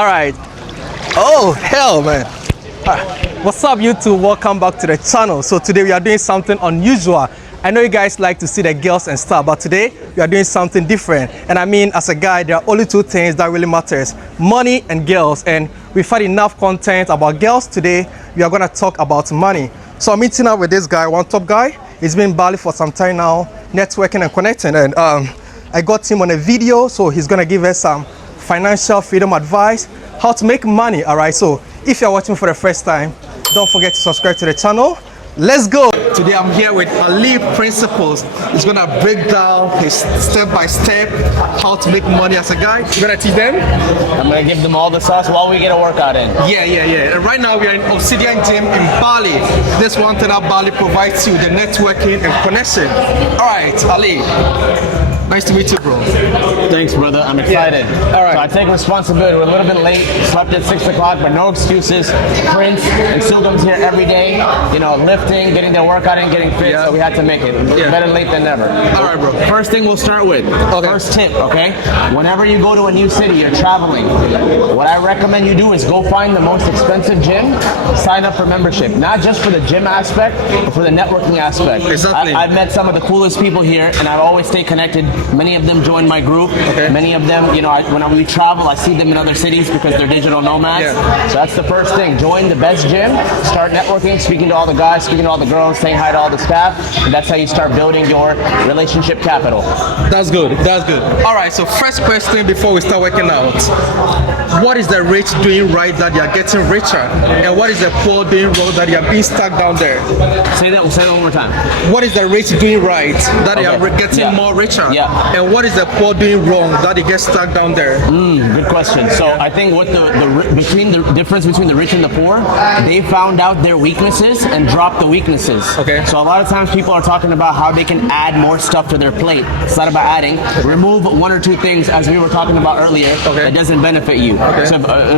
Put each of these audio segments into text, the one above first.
All right. Oh, hell, man. All right. What's up, YouTube? Welcome back to the channel. So today we are doing something unusual. I know you guys like to see the girls and stuff, but today we are doing something different. And I mean, as a guy, there are only two things that really matters: money and girls. And we've had enough content about girls. Today we are going to talk about money. So I'm meeting up with this guy, one top guy. He's been in Bali for some time now, networking and connecting. And I got him on a video, so he's going to give us some financial freedom advice, how to make money. All right, so if you're watching for the first time, don't forget to subscribe to the channel. Let's go. Today I'm here with Ali Principles. He's gonna break down his step-by-step how to make money as a guy. You're gonna teach them? I'm gonna give them all the sauce while we get a workout in. Yeah. And right now we are in Obsidian Gym in Bali. This one thing that Bali provides you, the networking and connection. All right, Ali. Nice to meet you, bro. Thanks, brother. I'm excited. Yeah. All right. So I take responsibility. We're a little bit late. Slept at 6 o'clock, but no excuses. Prince and Silgum's here every day. You know, lifting, getting their workout in, getting fit. Yeah. So we had to make it. Yeah. Better late than never. All right, bro. First thing we'll start with. Okay. First tip, okay? Whenever you go to a new city, you're traveling. What I recommend you do is go find the most expensive gym. Sign up for membership, not just for the gym aspect, but for the networking aspect. Exactly. I've met some of the coolest people here, and I always stay connected. Many of them join my group. Okay. Many of them, you know, when we travel, I see them in other cities because they're digital nomads. Yeah. So that's the first thing. Join the best gym, start networking, speaking to all the guys, speaking to all the girls, saying hi to all the staff, and that's how you start building your relationship capital. That's good. That's good. All right, so first question before we start working out. What is the rich doing right that they are getting richer? And what is the poor doing wrong that they are being stuck down there? Say that one more time. What is the rich doing right that they are getting more richer? Yeah. And what is the poor doing wrong that they get stuck down there? Good question. So I think what the difference between the rich and the poor, they found out their weaknesses and dropped the weaknesses. Okay. So a lot of times people are talking about how they can add more stuff to their plate. It's not about adding. Remove one or two things, as we were talking about earlier, that doesn't benefit you. Okay. So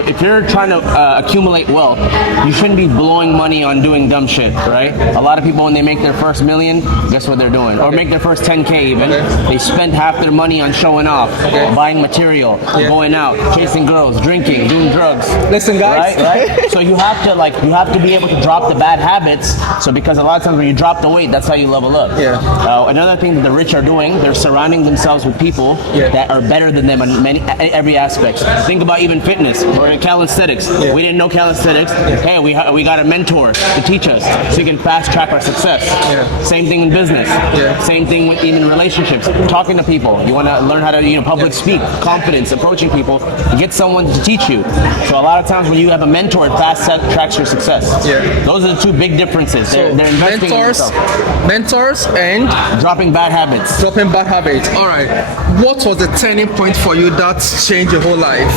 if you're trying to accumulate wealth, you shouldn't be blowing money on doing dumb shit, right? A lot of people, when they make their first million, guess what they're doing? Or make their first 10K even, they spend half their money on showing off, buying material, going out, chasing girls, drinking, doing drugs. Listen, guys. Right? So you have to be able to drop the bad habits. So because a lot of times when you drop the weight, that's how you level up. Yeah. Another thing that the rich are doing, they're surrounding themselves with people that are better than them in every aspect. Think about even fitness or calisthenics. Yeah. We didn't know calisthenics. Hey, we got a mentor to teach us so you can fast track our success. Yeah. Same thing in business. Yeah. Same thing with even relationships. Talking to people. You want to learn how to public speak, confidence, approaching people. Get someone to teach you. So a lot of times when you have a mentor, it fast tracks your success. Yeah. Those are the two big differences. They're investing mentors and dropping bad habits. Dropping bad habits. All right. What was the turning point for you that changed your whole life?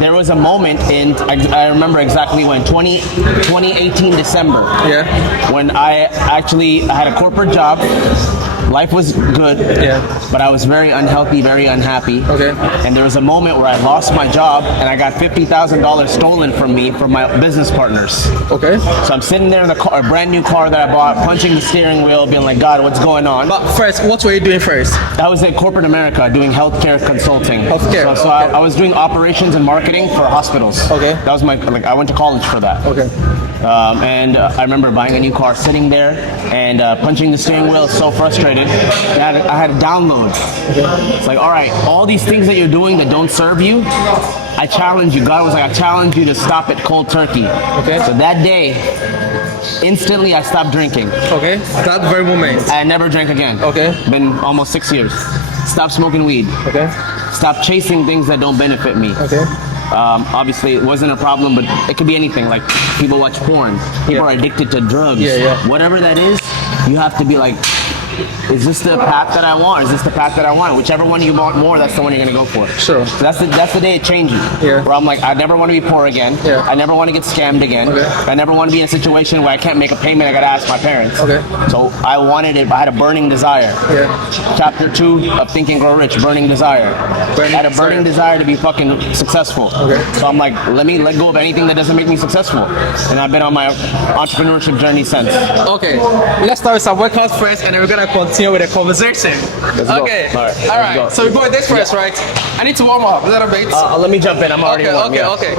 There was a moment I remember exactly when, 2018 December. Yeah. When I had a corporate job. Life was good, but I was very unhealthy, very unhappy. Okay. And there was a moment where I lost my job and I got $50,000 stolen from me from my business partners. Okay. So I'm sitting there in a brand new car that I bought, punching the steering wheel, being like, God, what's going on? But first, what were you doing first? I was at corporate America doing healthcare consulting. Healthcare. So I was doing operations and marketing for hospitals. Okay. That was I went to college for that. Okay. And I remember buying a new car, sitting there and punching the steering wheel, so frustrated. I had to download. It's like, all right, all these things that you're doing that don't serve you, I challenge you. God was like, I challenge you to stop it cold turkey. Okay. So that day, instantly I stopped drinking. Okay. That very moment. I never drank again. Okay. Been almost 6 years. Stopped smoking weed. Okay. Stopped chasing things that don't benefit me. Okay. Obviously it wasn't a problem, but it could be anything. Like people watch porn. People are addicted to drugs. Whatever that is, you have to be like, is this the path that I want? Is this the path that I want? Whichever one you want more, that's the one you're gonna go for. Sure. So that's the day it changes. Yeah. Where I'm like, I never want to be poor again. Yeah. I never want to get scammed again. Okay. I never want to be in a situation where I can't make a payment. I gotta ask my parents. Okay. So I wanted it. I had a burning desire. Yeah. Chapter 2 of Think and Grow Rich. Burning desire. I had a burning desire to be fucking successful. Okay. So I'm like, let me let go of anything that doesn't make me successful. And I've been on my entrepreneurship journey since. Okay. Let's start with some workouts first, and then we're gonna gonna continue with the conversation. Let's go. Okay. All right. All right. So we go with this first, right? I need to warm up a little bit. Let me jump in. I'm already warm. Okay.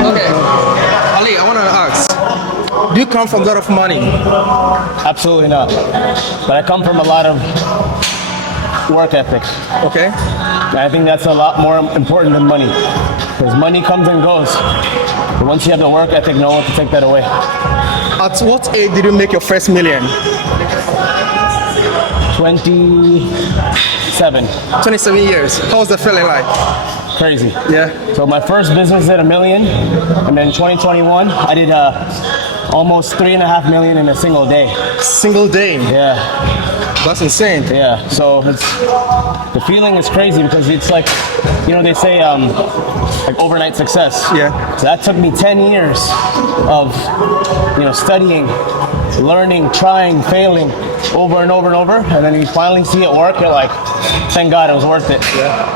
Okay, Ali, I want to ask, do you come from a lot of money? Absolutely not. But I come from a lot of work ethic. Okay. And I think that's a lot more important than money. Because money comes and goes. But once you have the work ethic, no one can take that away. At what age did you make your first million? 27. 27 years. How was the feeling like? Crazy. Yeah. So my first business did $1 million, and then 2021 I did almost $3.5 million in a single day. Single day. Yeah. That's insane. Yeah. So the feeling is crazy because it's like, they say like overnight success. Yeah. So that took me 10 years of studying, learning, trying, failing over and over and over, and then you finally see it work. You're like, thank God it was worth it. Yeah.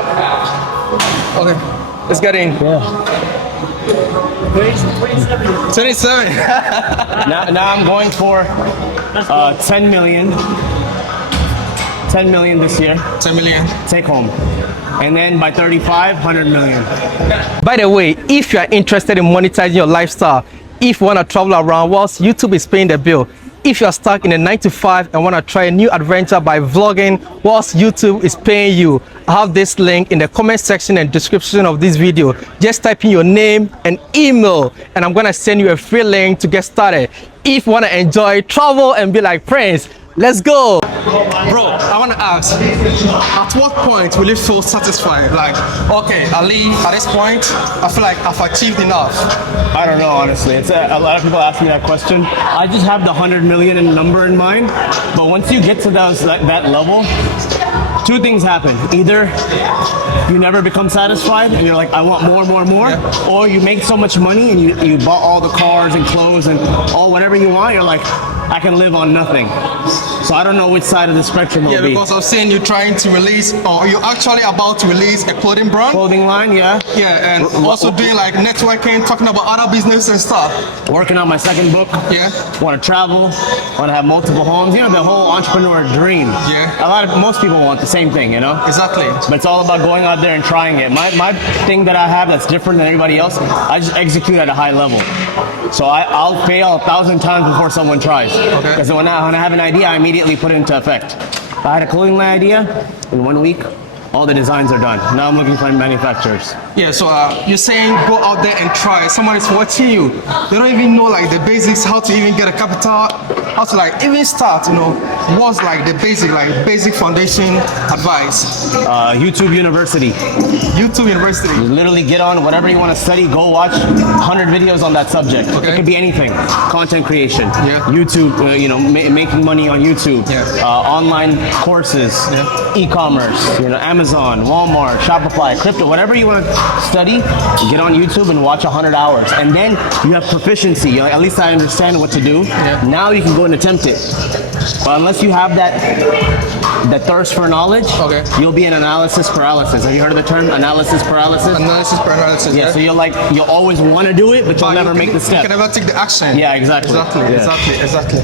Okay, let's get in. Yeah. 27. now I'm going for 10 million. 10 million this year. 10 million. Take home. And then by 35, 100 million. By the way, if you are interested in monetizing your lifestyle, if you want to travel around whilst YouTube is paying the bill, if you are stuck in a 9-to-5 and want to try a new adventure by vlogging whilst YouTube is paying you, I have this link in the comment section and description of this video. Just type in your name and email and I'm going to send you a free link to get started. If you want to enjoy travel and be like Prince, let's go. Bro, I want to ask, at what point will you feel satisfied? Like, okay, Ali, at this point, I feel like I've achieved enough. I don't know, honestly. It's a lot of people ask me that question. I just have the 100 million number in mind. But once you get to that level, two things happen. Either you never become satisfied and you're like, I want more, yeah. Or you make so much money and you bought all the cars and clothes and whatever you want, you're like, I can live on nothing. So I don't know which side of the spectrum will be. Yeah, because I've seen you trying to release, or you're actually about to release a clothing brand. Clothing line, yeah. Yeah, and also doing like networking, talking about other business and stuff. Working on my second book. Yeah. Want to travel, want to have multiple homes. The whole entrepreneur dream. Yeah. Most people want the same thing, Exactly. But it's all about going out there and trying it. My thing that I have that's different than everybody else, I just execute at a high level. So I'll fail 1,000 times before someone tries. Okay. Because when I have an idea, I immediately put it into effect. If I had a clothing line idea, in 1 week, all the designs are done. Now I'm looking for manufacturers. Yeah, so you're saying go out there and try. Somebody's watching you. They don't even know like the basics, how to even get a capital, how to like even start, what's like the basic foundation advice. YouTube University. YouTube University. You literally get on whatever you want to study, go watch 100 videos on that subject. Okay. It could be anything. Content creation. Yeah. YouTube, making money on YouTube. Yeah. Online courses. Yeah. E-commerce. Amazon, Walmart, Shopify, crypto, whatever you want to study, get on YouTube and watch 100 hours. And then you have proficiency. You're like, at least I understand what to do. Yeah. Now you can go and attempt it. But unless you have that thirst for knowledge, okay, you'll be in analysis paralysis. Have you heard of the term analysis paralysis? Analysis paralysis. Yeah. So you'll always want to do it, but you'll never make the step. You can never take the action. Yeah, exactly. Exactly.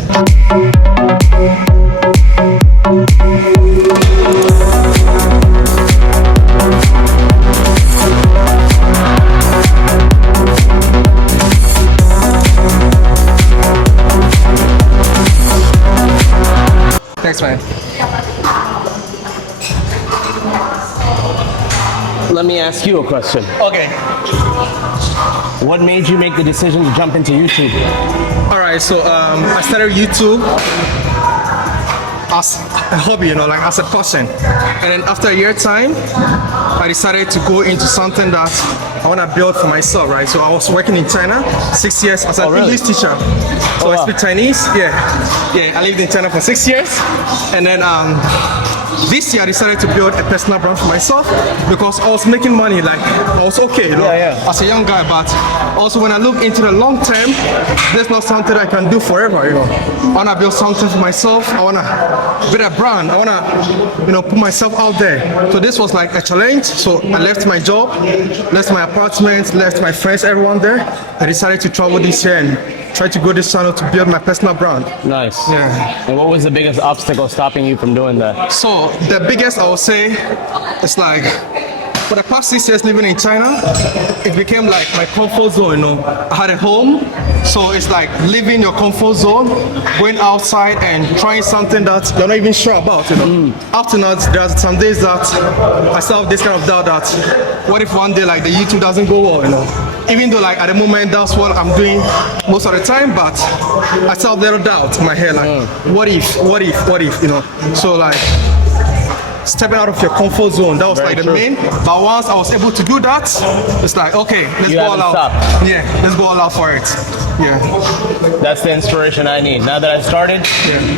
Thanks, man. Let me ask you a question. Okay. What made you make the decision to jump into YouTube? All right, so I started YouTube as a hobby, like as a passion. And then after a year time, I decided to go into something that I want to build for myself, right? So I was working in China 6 years as an English teacher. So I speak Chinese. Yeah, I lived in China for 6 years. And then this year I decided to build a personal brand for myself because I was making money, like I was okay, you know, as a young guy. But also when I look into the long term, there's not something I can do forever, you know. I wanna build something for myself. I wanna build a brand. I wanna, you know, put myself out there. So this was like a challenge. So I left my job, left my apartment, left my friends, everyone there. I decided to travel this year and try to grow this channel to build my personal brand. Nice. Yeah. And what was the biggest obstacle stopping you from doing that? So the biggest, I would say, is like, for the past 6 years living in China, it became like my comfort zone, you know. I had a home, so it's like leaving your comfort zone, going outside and trying something that you're not even sure about, you know. After that, there's some days that I still have this kind of doubt that, what if one day like the YouTube doesn't go well, you know. Even though like at the moment that's what I'm doing most of the time, but I still have little doubt in my head, like what if, you know. So like, stepping out of your comfort zone, that was Very like true. the main. But once I was able to do that, it's like, okay, let's go all out. Stopped. Yeah, let's go all out for it. Yeah. That's the inspiration I need. Now that I started,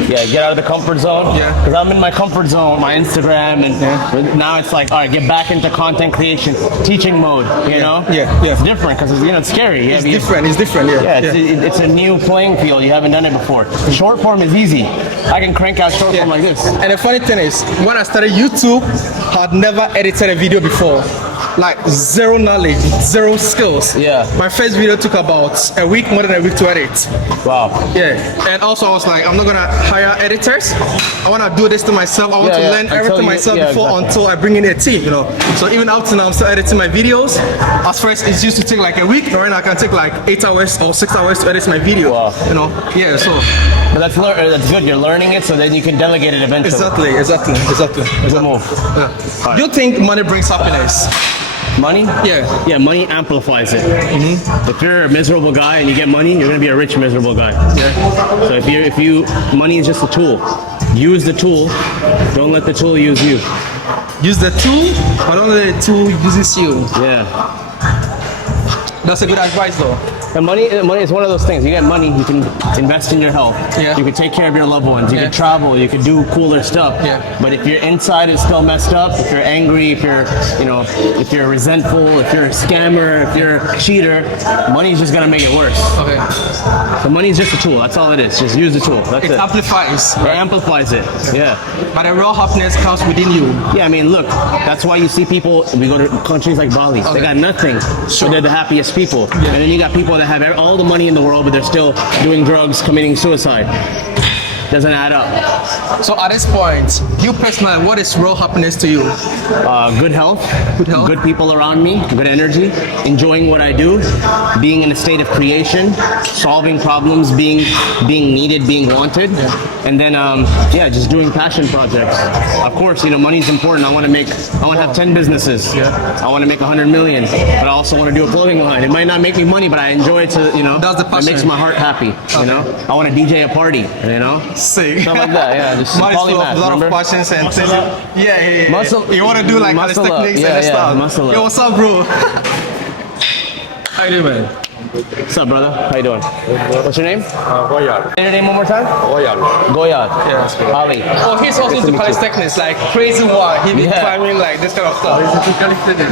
get out of the comfort zone. Yeah. Because I'm in my comfort zone, my Instagram, and now it's like, all right, get back into content creation, teaching mode, you know? Yeah. It's different because it's, you know, it's scary. It's different, Yeah, it's a new playing field. You haven't done it before. Short form is easy. I can crank out short form like this. And the funny thing is, when I started YouTube, I had never edited a video before. Like zero knowledge, zero skills. Yeah. My first video took about a week, more than a week to edit. Wow. Yeah. And also I was like, I'm not gonna hire editors. I wanna do this to myself. I want to learn everything myself before until I bring in a team, you know. So even up to now, I'm still editing my videos. As first, it used to take like a week, but right now I can take like 8 hours or 6 hours to edit my video. Wow. You know. Yeah. So. But that's good. You're learning it, so then you can delegate it eventually. Exactly. Good move. Yeah. Do you think money brings happiness? Money? Yeah, money amplifies it. If you're a miserable guy and you get money, you're gonna be a rich, miserable guy. Yeah. So if you, money is just a tool. Use the tool. Don't let the tool use you. Use the tool, but don't let the tool uses you. Yeah. That's a good advice, though. And money is one of those things. You get money, you can invest in your health. Yeah. You can take care of your loved ones. You can travel. You can do cooler stuff. Yeah. But if your inside is still messed up, if you're angry, if you're, you know, if you're resentful, if you're a scammer, if you're a cheater, money's just gonna make it worse. Okay. So money is just a tool. That's all it is. Just use the tool. That's it. It amplifies. It amplifies it. Yeah. But the real happiness comes within you. Yeah, I mean, look, that's why you see people, we go to countries like Bali, they got nothing, so they're the happiest people. And then you got people that have all the money in the world, but they're still doing drugs, committing suicide. Doesn't add up. So at this point, you personally, what is real happiness to you? Good health, health, good people around me, good energy, enjoying what I do, being in a state of creation, solving problems, being needed, being wanted, and then just doing passion projects. Of course, you know, money's important. I want to have 10 businesses. I want to make 100 million, but I also want to do a clothing line. It might not make me money, but I enjoy it to, you know, that's the passion. It makes my heart happy. You know, I want to DJ a party. You know. Sick. Stuff like that, yeah. Just polymath, a lot of passions and things. Yeah. Muscle. You want to do like muscle calisthenics and stuff. Muscle up. Yo, what's up, bro? How you doing, man? What's up, brother? How you doing? What's your name? Goyal. Say your name one more time? Goyal. Yeah, that's good. Ali. Oh, he's also into calisthenics, like crazy one. He be climbing like this kind of stuff.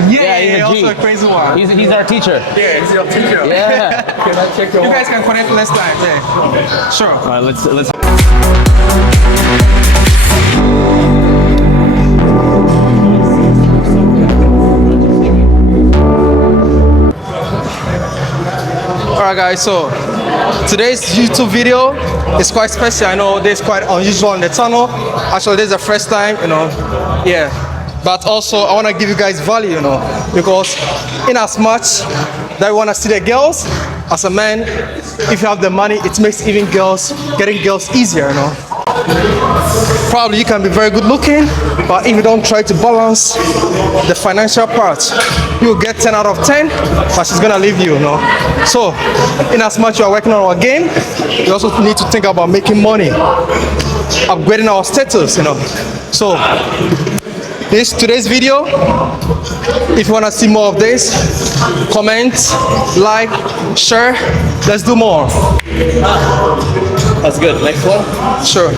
He's also a crazy one. He's our teacher. Yeah, he's your teacher. Yeah. Can I check your You guys can connect next time. Yeah. Sure. All right, let's. Alright guys, so today's YouTube video is quite special. I know this is quite unusual on the channel. Actually, this is the first time, you know. Yeah. But also I want to give you guys value, you know, because in as much that we want to see the girls, as a man, if you have the money, it makes getting girls easier, you know. Probably you can be very good looking, but if you don't try to balance the financial part, you'll get 10 out of 10, but she's gonna leave you, you know. So, in as much you are working on our game, you also need to think about making money, upgrading our status, you know. So, today's video, if you wanna see more of this, comment, like, share, let's do more. That's good. Next one? Sure.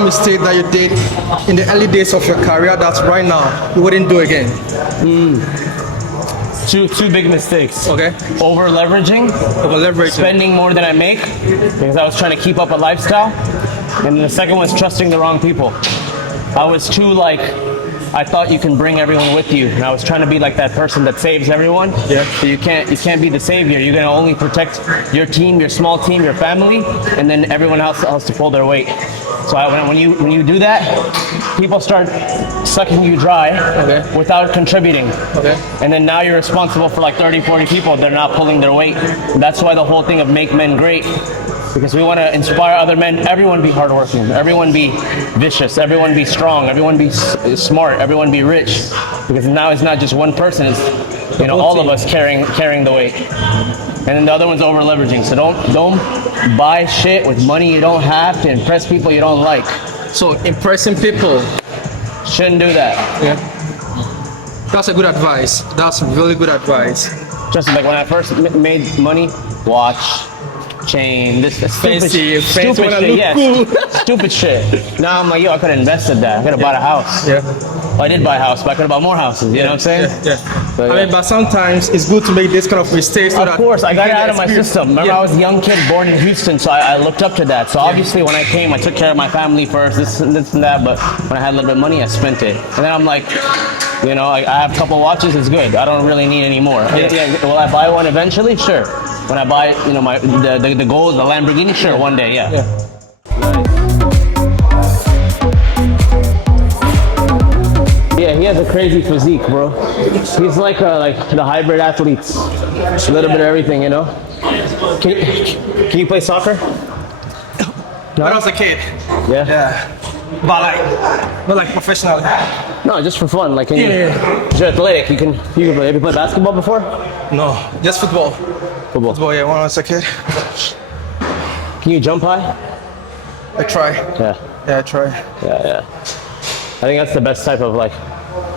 one mistake that you did in the early days of your career that right now you wouldn't do again? Two big mistakes. Okay. Over leveraging, spending more than I make because I was trying to keep up a lifestyle, and the second was trusting the wrong people. I was too I thought you can bring everyone with you, and I was trying to be like that person that saves everyone. Yeah. But you can't be the savior. You're gonna only protect your team, your small team, your family, and then everyone else has to pull their weight. So when you do that, people start sucking you dry without contributing. Okay. And then now you're responsible for like 30, 40 people. They're not pulling their weight. That's why the whole thing of make men great. Because we want to inspire other men. Everyone be hardworking. Everyone be vicious. Everyone be strong. Everyone be smart. Everyone be rich. Because now it's not just one person. It's all of us carrying the weight. And then the other one's over leveraging. So don't buy shit with money you don't have to impress people you don't like. So impressing people. Shouldn't do that. Yeah. That's a good advice. That's really good advice. Just like when I first made money, watch, chain, this stupid shit. Yeah, cool. Stupid shit. Now I'm like, yo, I could have invested that. I could have bought a house. Yeah. Well, I did buy a house, but I could have bought more houses. You know what I'm saying? Yeah. So, I mean, but sometimes it's good to make this kind of mistakes. So of course, I got it out of my system. Remember, I was a young kid born in Houston, so I looked up to that. So obviously, when I came, I took care of my family first, this and that. But when I had a little bit of money, I spent it. And then I'm like, I have a couple watches. It's good. I don't really need any more. Yeah. Will I buy one eventually? Sure. When I buy, the gold, the Lamborghini, sure, one day, yeah. Yeah, he has a crazy physique, bro. He's like the hybrid athletes. A little bit of everything, Can you play soccer? No? When I was a kid. Yeah? Yeah. But not like professionally. No, just for fun. Like, you're athletic. You can play. Have you played basketball before? No, just football. Football, yeah, when I was a kid. Can you jump high? I try. Yeah, I try. Yeah. I think that's the best type of,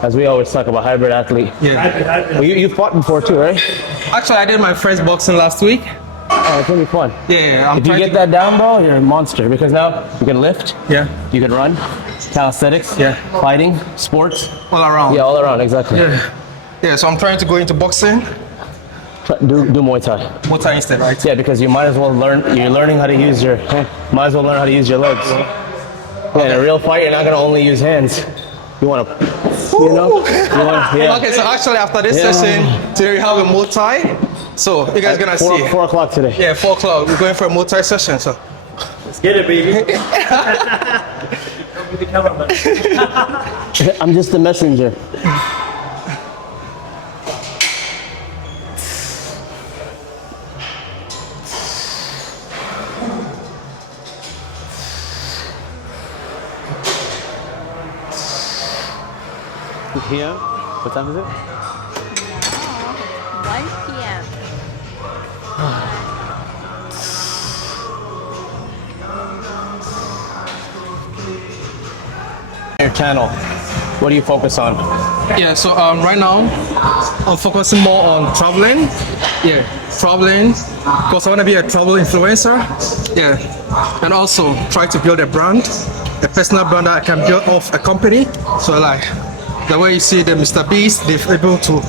as we always talk about, hybrid athlete. Yeah. Well, you fought before too, right? Actually, I did my first boxing last week. Oh, it's gonna be fun. Yeah. If you get that down, bro, you're a monster. Because now you can lift. Yeah. You can run. Calisthenics. Yeah. Fighting. Sports. All around. Yeah, all around, exactly. Yeah, so I'm trying to go into boxing. Do Muay Thai. Muay Thai instead, right? Yeah, because you might as well you're learning how to use your, might as well learn how to use your legs. Yeah, in a real fight, you're not gonna only use hands. You wanna, Okay, so actually after this session, today we have a Muay Thai. So you guys gonna see. 4 o'clock today. Yeah, 4 o'clock. We're going for a Muay Thai session, so. Let's get it, baby. I'm just the messenger. PM? What time is it? Now, 1 p.m. Your channel, what do you focus on? Yeah, so right now, I'm focusing more on traveling. Yeah, traveling, because I want to be a travel influencer. Yeah, and also try to build a brand, a personal brand that I can build off a company. So like, the way you see the Mr. Beast, they're able to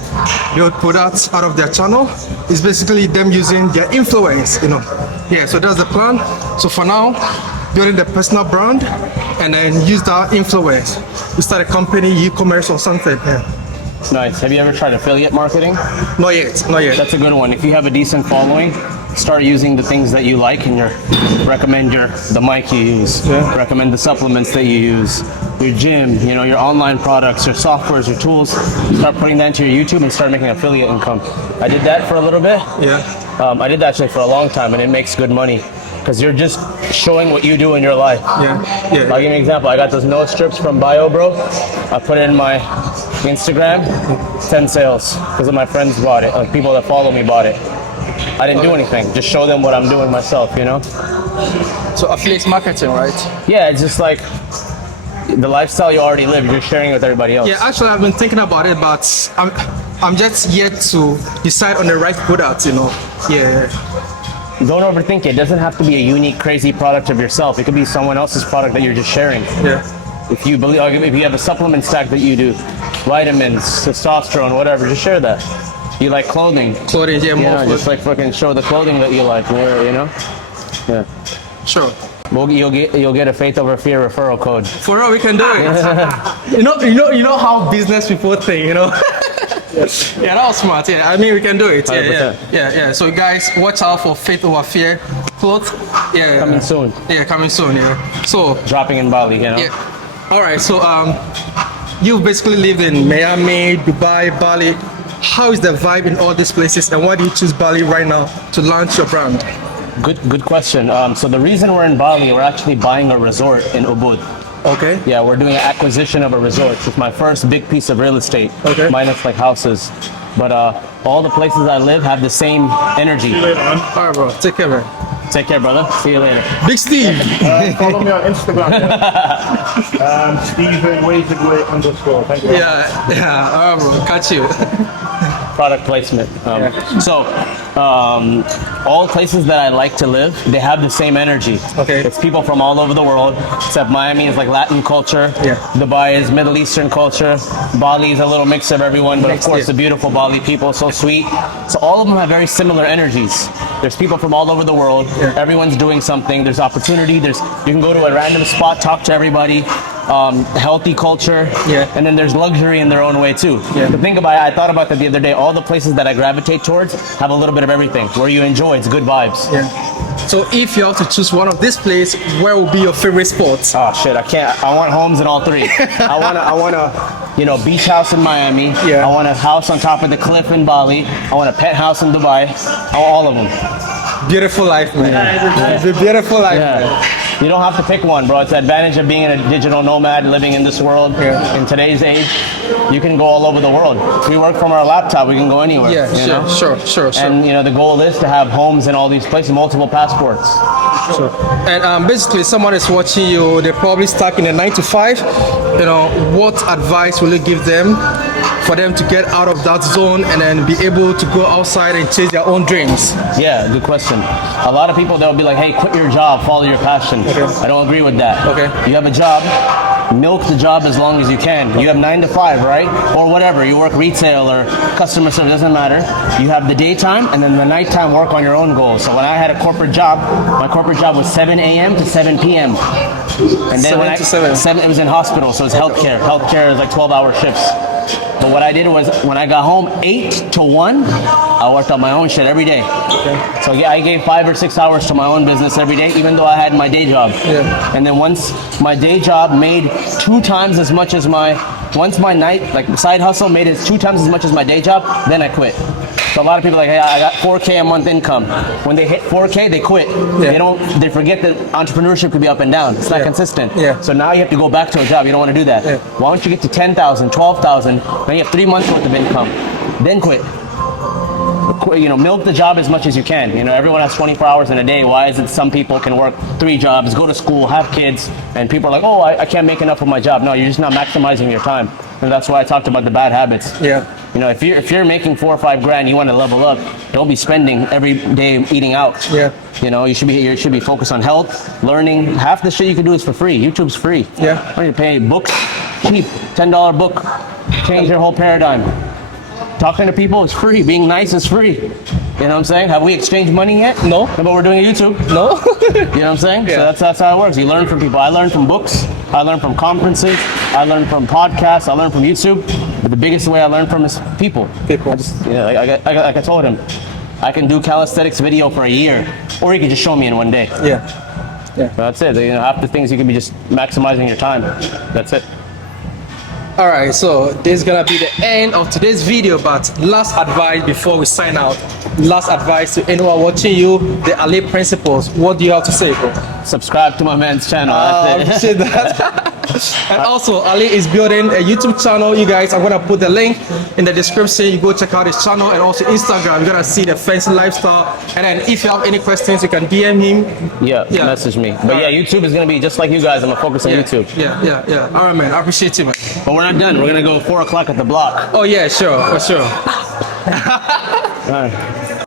build products out of their channel. It's basically them using their influence, Yeah, so that's the plan. So for now, building the personal brand and then use that influence. We start a company, e-commerce or something. Yeah. Nice. Have you ever tried affiliate marketing? Not yet. That's a good one. If you have a decent following, start using the things that you like and recommend the mic you use, recommend the supplements that you use, your gym, your online products, your softwares, your tools. Start putting that into your YouTube and start making affiliate income. I did that for a little bit. Yeah. I did that actually for a long time, and it makes good money because you're just showing what you do in your life. Yeah. I'll give you an example. I got those nose strips from Bio Bro. I put it in my Instagram, 10 sales because of my friends bought it, people that follow me bought it. I didn't do anything, just show them what I'm doing myself, So affiliate marketing, right? Yeah, it's just like the lifestyle you already live, you're sharing it with everybody else. Yeah, actually I've been thinking about it, but I'm just yet to decide on the right product, Yeah. don't overthink it. It doesn't have to be a unique, crazy product of yourself. It could be someone else's product that you're just sharing. Yeah. If you believe, if you have a supplement stack that you do, vitamins, testosterone, whatever, just share that. You like clothing. Clothing, yeah, more. Just like fucking show the clothing that you like, wear, you know? Yeah. Sure. Well, you'll get a Faith Over Fear referral code. For real, we can do it. you know how business people think, you know? Yeah, that was smart. Yeah, I mean, we can do it. Yeah. So guys, watch out for Faith Over Fear clothes. Yeah. Coming soon. Yeah, coming soon. Yeah. So dropping in Bali, you know. Yeah. All right. So you've basically lived in Miami, Dubai, Bali. How is the vibe in all these places, and why do you choose Bali right now to launch your brand? Good question. So the reason we're in Bali, we're actually buying a resort in Ubud. Okay. Yeah, we're doing an acquisition of a resort. It's my first big piece of real estate. Okay. Minus like houses. But all the places I live have the same energy. See you later, man. All right, bro. Take care, man. Take care, brother. See you later. Big Steve. Follow me on Instagram. Stephen_. Thank you. Yeah. All right, bro. Catch you. Product placement. All places that I like to live, they have the same energy. Okay. It's people from all over the world, except Miami is like Latin culture. Yeah. Dubai is Middle Eastern culture. Bali is a little mix of everyone, but Mixed, of course yeah. the beautiful Bali people, so sweet. So all of them have very similar energies. There's people from all over the world. Yeah. Everyone's doing something. There's opportunity. You can go to a random spot, talk to everybody. Healthy culture, Yeah. and then there's luxury in their own way too. Yeah. The thing about it, I thought about that the other day. All the places that I gravitate towards have a little bit of everything. Where you enjoy, it's good vibes. Yeah. So if you have to choose one of this place, where will be your favorite spot? Oh shit, I can't. I want homes in all three. I want a beach house in Miami. Yeah. I want a house on top of the cliff in Bali. I want a pet house in Dubai. I want all of them. Beautiful life, man. It's a beautiful life, man. Yeah. You don't have to pick one, bro. It's the advantage of being a digital nomad living in this world. Yeah. In today's age, you can go all over the world. If we work from our laptop, we can go anywhere. Yeah, you know? sure. And the goal is to have homes in all these places, multiple passports. Sure. And basically, someone is watching you. They're probably stuck in a 9 to 5. What advice will you give them for them to get out of that zone and then be able to go outside and chase their own dreams? Yeah, good question. A lot of people, they'll be like, hey, quit your job, follow your passion. Okay. I don't agree with that. Okay. You have a job, milk the job as long as you can. You have 9 to 5, right? Or whatever, you work retail or customer service, doesn't matter. You have the daytime and then the nighttime work on your own goals. So when I had a corporate job, my corporate job was 7 a.m. to 7 p.m. And then 7 to 7. It was in hospital, so it's healthcare. Healthcare is like 12-hour shifts. But what I did was, when I got home, 8 to 1, I worked on my own shit every day. Okay. So yeah, I gave 5 or 6 hours to my own business every day, even though I had my day job. Yeah. And then once my day job made 2 times as much as once my side hustle made it 2 times as much as my day job, then I quit. So a lot of people are like, hey, I got 4K a month income. When they hit 4K, they quit. Yeah. They forget that entrepreneurship could be up and down. It's not consistent. Yeah. So now you have to go back to a job. You don't want to do that. Yeah. Why don't you get to 10,000, 12,000, then you have 3 months worth of income, then quit. Milk the job as much as you can. Everyone has 24 hours in a day. Why is it some people can work 3 jobs, go to school, have kids, and people are like, oh, I can't make enough of my job. No, you're just not maximizing your time. And that's why I talked about the bad habits. Yeah. If you're making 4 or 5 grand, you want to level up. Don't be spending every day eating out. Yeah. You should be focused on health, learning. Half the shit you can do is for free. YouTube's free. Yeah. Why don't you pay books? Cheap, $10 book. Change your whole paradigm. Talking to people is free. Being nice is free. You know what I'm saying? Have we exchanged money yet? No. But we're doing a YouTube. No. You know what I'm saying? Yeah. So that's how it works. You learn from people. I learned from books. I learned from conferences. I learned from podcasts. I learned from YouTube. But the biggest way I learned from is people. People. Like I told him, I can do calisthenics video for a year, or you can just show me in one day. Yeah. That's it. Half the things you can be just maximizing your time. That's it. All right, so this is gonna be the end of today's video, but last advice before we sign out. Last advice to anyone watching you, the Ali principles. What do you have to say, bro? Subscribe to my man's channel. That's it. Appreciate that. And also, Ali is building a YouTube channel. You guys, I'm gonna put the link in the description. You go check out his channel, and also Instagram. You're gonna see the fancy lifestyle. And then if you have any questions, you can DM him. Yeah. Message me. But yeah, YouTube is gonna be just like you guys. I'm gonna focus on YouTube. Yeah. All right, man. I appreciate you, man. But we're not done. We're gonna go 4 o'clock at the block. Oh yeah, sure, for sure. All right.